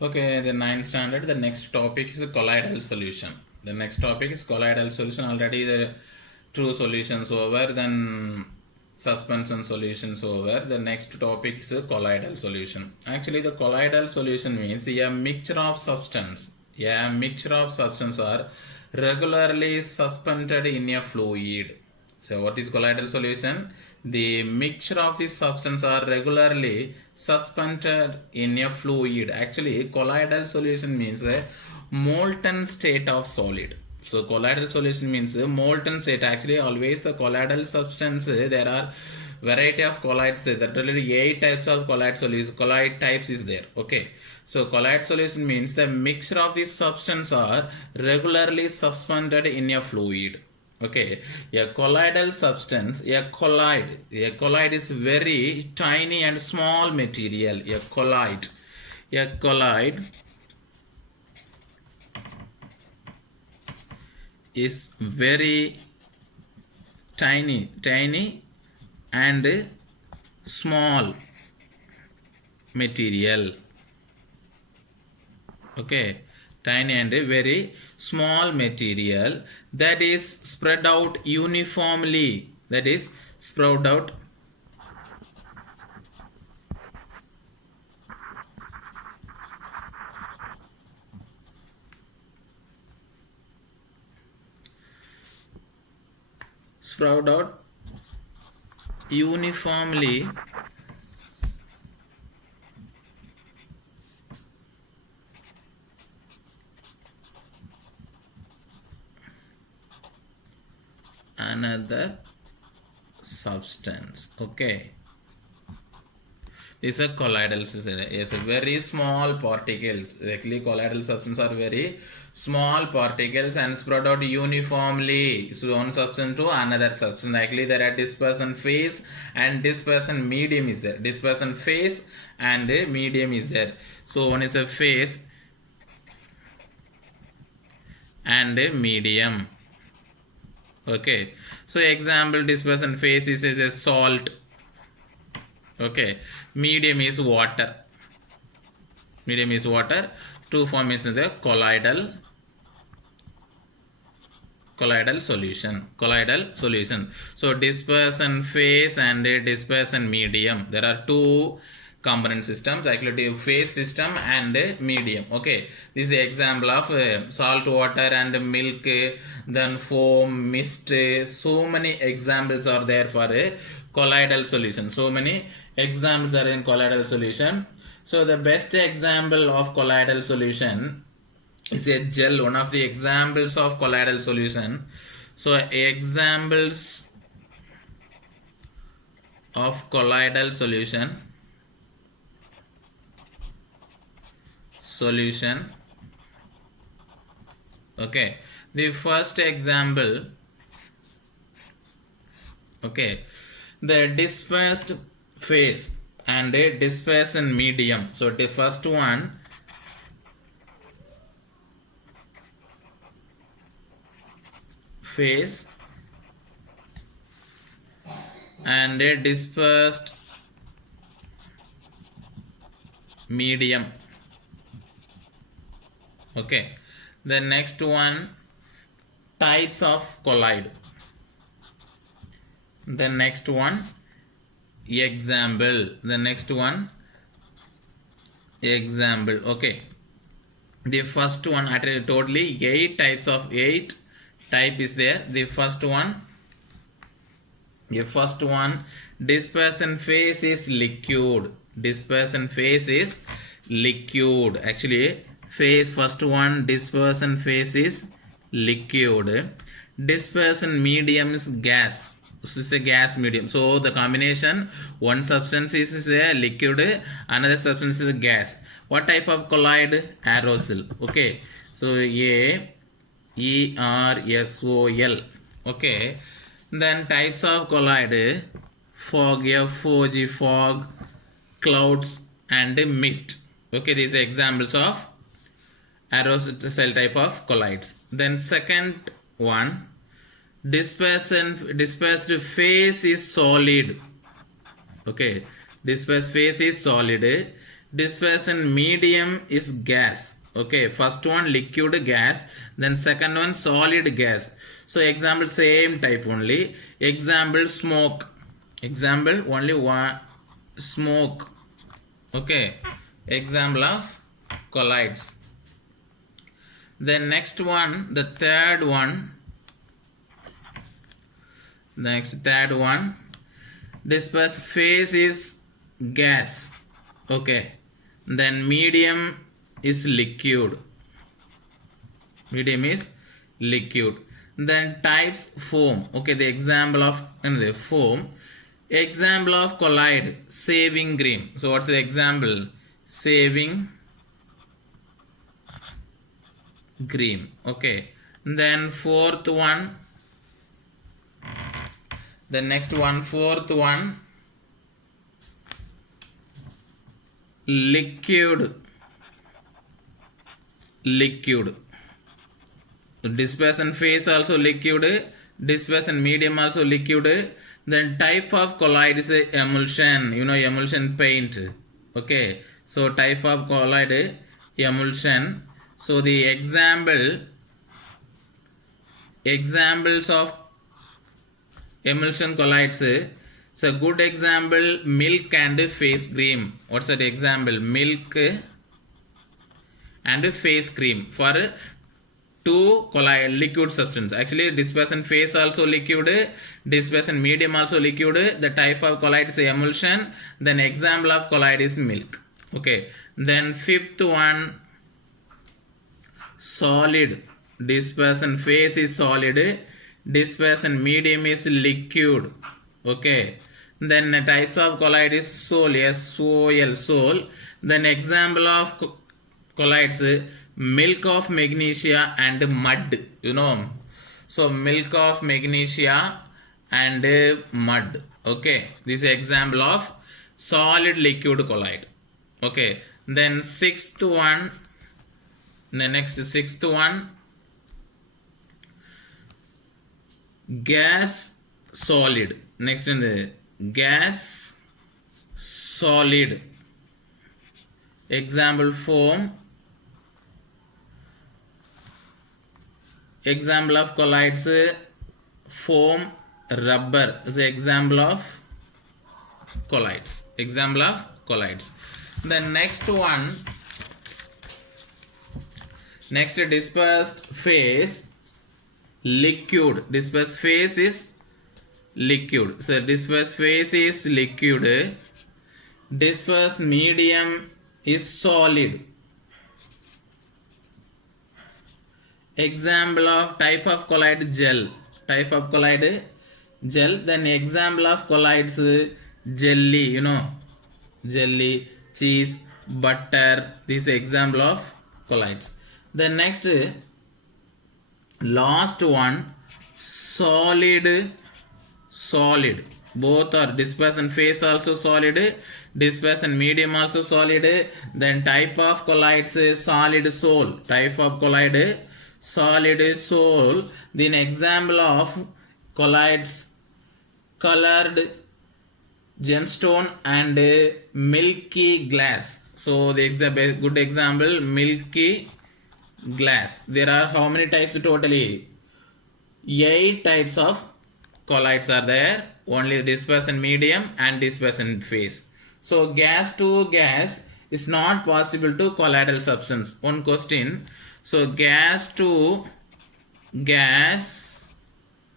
Okay, the ninth standard. The next topic is a colloidal solution. The next topic is colloidal solution. Already the true solutions over, then suspension solutions over. The next topic is a colloidal solution. Actually, the colloidal solution means a mixture of substance. A mixture of substance are regularly suspended in a fluid. So, what is colloidal solution? The mixture of these substances are regularly suspended in a fluid. Actually, colloidal solution means a molten state of solid. So, colloidal solution means a molten state. Actually, always the colloidal substance, there are variety of colloids. That really 8 types of colloid solution. Colloid types is there. Okay. So, colloid solution means the mixture of these substances are regularly suspended in a fluid. Okay, a colloidal substance, a colloid is very tiny and small material. A colloid is very tiny and small material. Okay, tiny and very small material that is spread out uniformly. That is spread out uniformly another substance. Okay, this is a colloidal system. It's a very small particles. Actually, colloidal substances are very small particles and spread out uniformly. So one substance to another substance. Actually, there are dispersion phase and dispersion medium is there. Dispersion phase and medium is there. So one is a phase and a medium. Okay, so example dispersion phase is a salt. Okay, medium is water. True form is the colloidal solution. So dispersion phase and dispersion medium, there are two component systems, actually phase system and medium. Okay, this is example of salt water and milk, then foam, mist. So many examples are there for a colloidal solution. So many examples are in colloidal solution. So the best example of colloidal solution is a gel. One of the examples of colloidal solution. So examples of colloidal solution. Okay, the first example. Okay, the dispersed phase and a dispersion medium. So the first one, phase and a dispersed medium. Okay, the next one, types of colloid. The next one, example. The next one, example. Okay, the first one, actually totally 8 type is there. The first one, dispersion phase is liquid. Actually, first one, dispersion phase is liquid. Dispersion medium is gas. This is a gas medium. So the combination, one substance is a liquid, another substance is a gas. What type of colloid? Aerosol. Okay, so AERSOL. Okay, then types of colloid: fog, fog, clouds and mist. Okay, these are examples of aerosol type of colloids. Then second one, dispersed phase is solid. Okay, dispersed phase is solid. dispersion medium is gas. Okay, first one liquid gas, then second one solid gas. So example same type only. Example smoke. Example only one smoke. Okay, example of colloids. Then next one, the third one. Third one, disperse phase is gas. Okay, then medium is liquid. Medium is liquid. Then types foam. Okay, the example of the foam. Example of colloid, saving grain. So what's the example? Saving grain. Okay, then fourth one. The next one, fourth one, liquid. Dispersion phase also liquid, dispersion medium also liquid. Then type of colloid is a emulsion. You know emulsion paint. Okay, so type of colloid emulsion. So the examples of emulsion colloids. So good example, milk and face cream. What's that example? Milk and face cream for two colloid liquid substance. Actually dispersion phase also liquid, dispersion medium also liquid. The type of colloid is emulsion. Then example of colloid is milk. Okay, then fifth one, solid. Dispersion phase is solid, dispersion medium is liquid. Okay, then the types of colloid is sol, S-O-L, sol. Then example of colloids, milk of magnesia and mud. You know, so milk of magnesia and mud. Okay, this is example of solid liquid colloid. Okay, then sixth one, sixth one, gas solid. Next in the gas solid. Example foam. Example of colloids, foam, rubber is example of colloids. Example of colloids. Then next one, next dispersed phase, liquid. Dispersed phase is liquid. So dispersed phase is liquid. Dispersed medium is solid. Example of type of colloid, gel. Type of colloid, gel. Then example of colloids, jelly. You know, jelly, cheese, butter. This is example of colloids. Then next, last one, solid. Both are dispersion phase also solid, dispersion medium also solid. Then type of colloids, solid sol. Type of colloid, solid sol. Then example of colloids, colored gemstone and milky glass. So the good example, milky glass. There are how many types totally? 8 types of colloids are there. Only dispersion medium and dispersion phase. So gas to gas is not possible to colloidal substance. One question. So gas to gas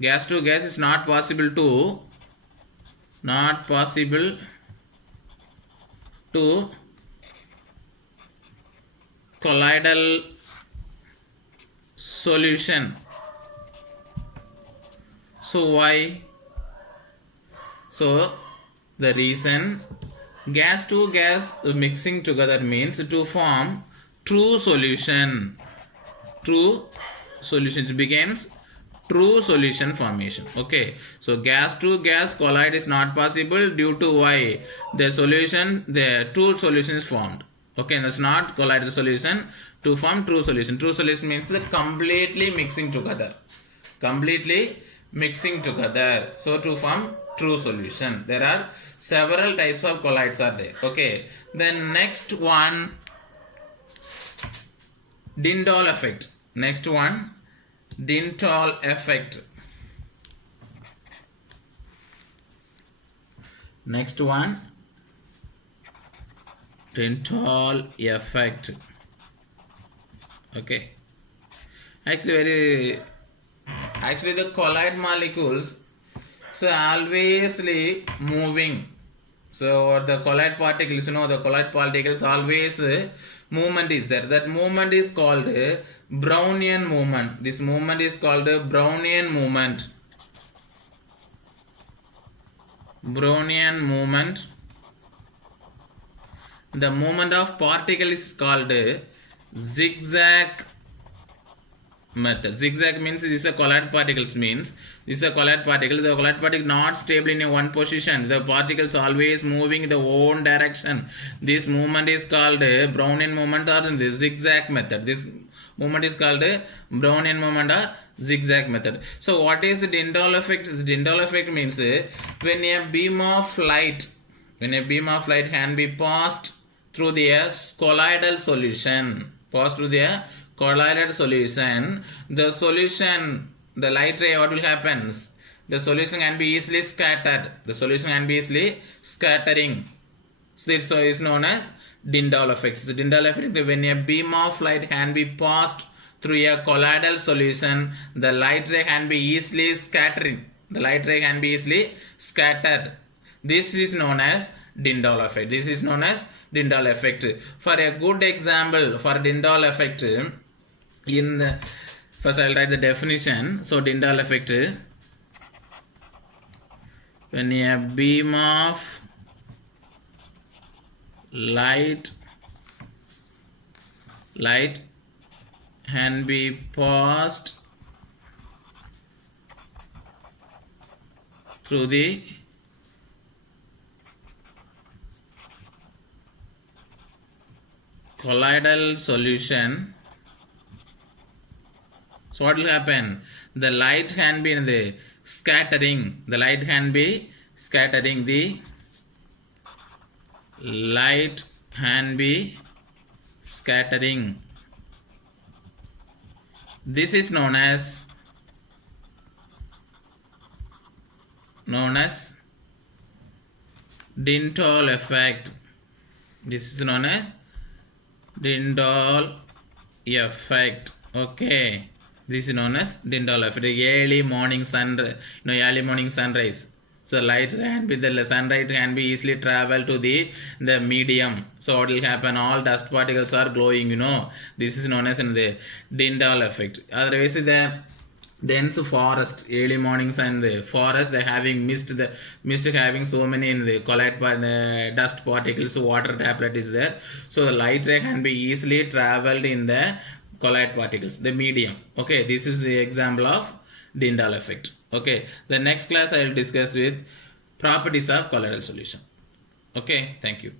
is not possible to colloidal solution. So why? So the reason, gas to gas mixing together means to form true solution. True solutions begins true solution formation. Okay, so gas to gas colloid is not possible due to why? The true solution is formed. Okay, that's not colloidal solution. To form true solution. True solution means the completely mixing together. So to form true solution. There are several types of colloids are there. Okay. Then next one, Tyndall effect. Next one, Tyndall effect. Next one, Tyndall effect. Okay. Actually the colloid molecules so always moving. So the colloid particles, the colloid particles always movement is there. That movement is called Brownian movement. This movement is called Brownian movement. Brownian movement. The movement of particle is called zigzag method. Zigzag means this is a colloid particles means this is a colloid particle. The colloid particle not stable in a one position. The particles always moving in the own direction. This movement is called Brownian movement or the zigzag method. This movement is called Brownian movement or zigzag method. So what is the Tyndall effect? The Tyndall effect means when a beam of light can be passed through the colloidal solution. The solution, the light ray, what will happen? The solution can be easily scattered. Scattering. So this is known as Tyndall effect. So Tyndall effect, when a beam of light can be passed through a colloidal solution, the light ray can be easily scattered. This is known as Tyndall effect. For a good example for Tyndall effect, first I'll write the definition. So Tyndall effect, when a beam of light can be passed through the colloidal solution. So what will happen? The light can be in the scattering. The light can be scattering. This is known as Tyndall effect. Okay, this is known as Tyndall effect. Early morning sunrise. So light can be the sunlight can be easily travel to the medium. So what will happen? All dust particles are glowing. This is known as the Tyndall effect. Otherwise, the dense forest, early morning sun, the forest they having mist having so many in the colloid dust particles, water tablet is there. So the light ray can be easily traveled in the colloid particles, the medium. Okay, this is the example of Tyndall effect. Okay, the next class I will discuss with properties of colloidal solution. Okay, thank you.